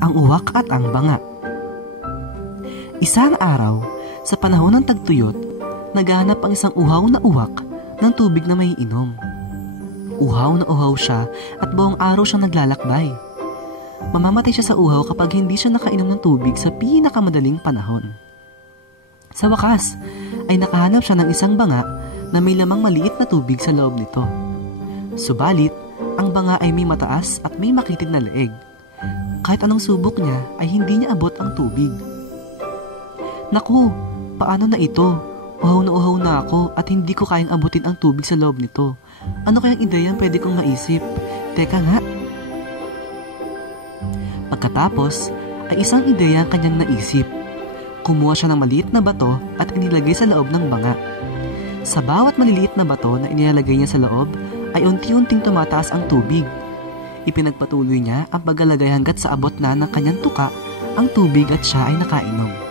ang uwak at ang banga. Isang araw, sa panahon ng tagtuyot, naghahanap ang isang uhaw na uwak ng tubig na may inom. Uhaw na uhaw siya at buong araw siyang naglalakbay. Mamamatay siya sa uhaw kapag hindi siya nakainom ng tubig sa pinakamadaling panahon. Sa wakas, ay nakahanap siya ng isang banga na may lamang maliit na tubig sa loob nito. Subalit, ang banga ay may mataas at may makitid na leeg. Kahit anong subok niya ay hindi niya abot ang tubig. Naku, paano na ito? Uhaw na ako at hindi ko kayang abutin ang tubig sa loob nito. Ano kayang ideya ang pwede kong maisip? Teka nga. Pagkatapos, ay isang ideya ang kanyang naisip. Kumuha siya ng maliit na bato at inilagay sa loob ng banga. Sa bawat maliliit na bato na inilalagay niya sa loob, ay unti-unting tumataas ang tubig. Ipinagpatuloy niya ang paglalagay hanggat sa abot na ng kanyang tuka ang tubig at siya ay nakainom.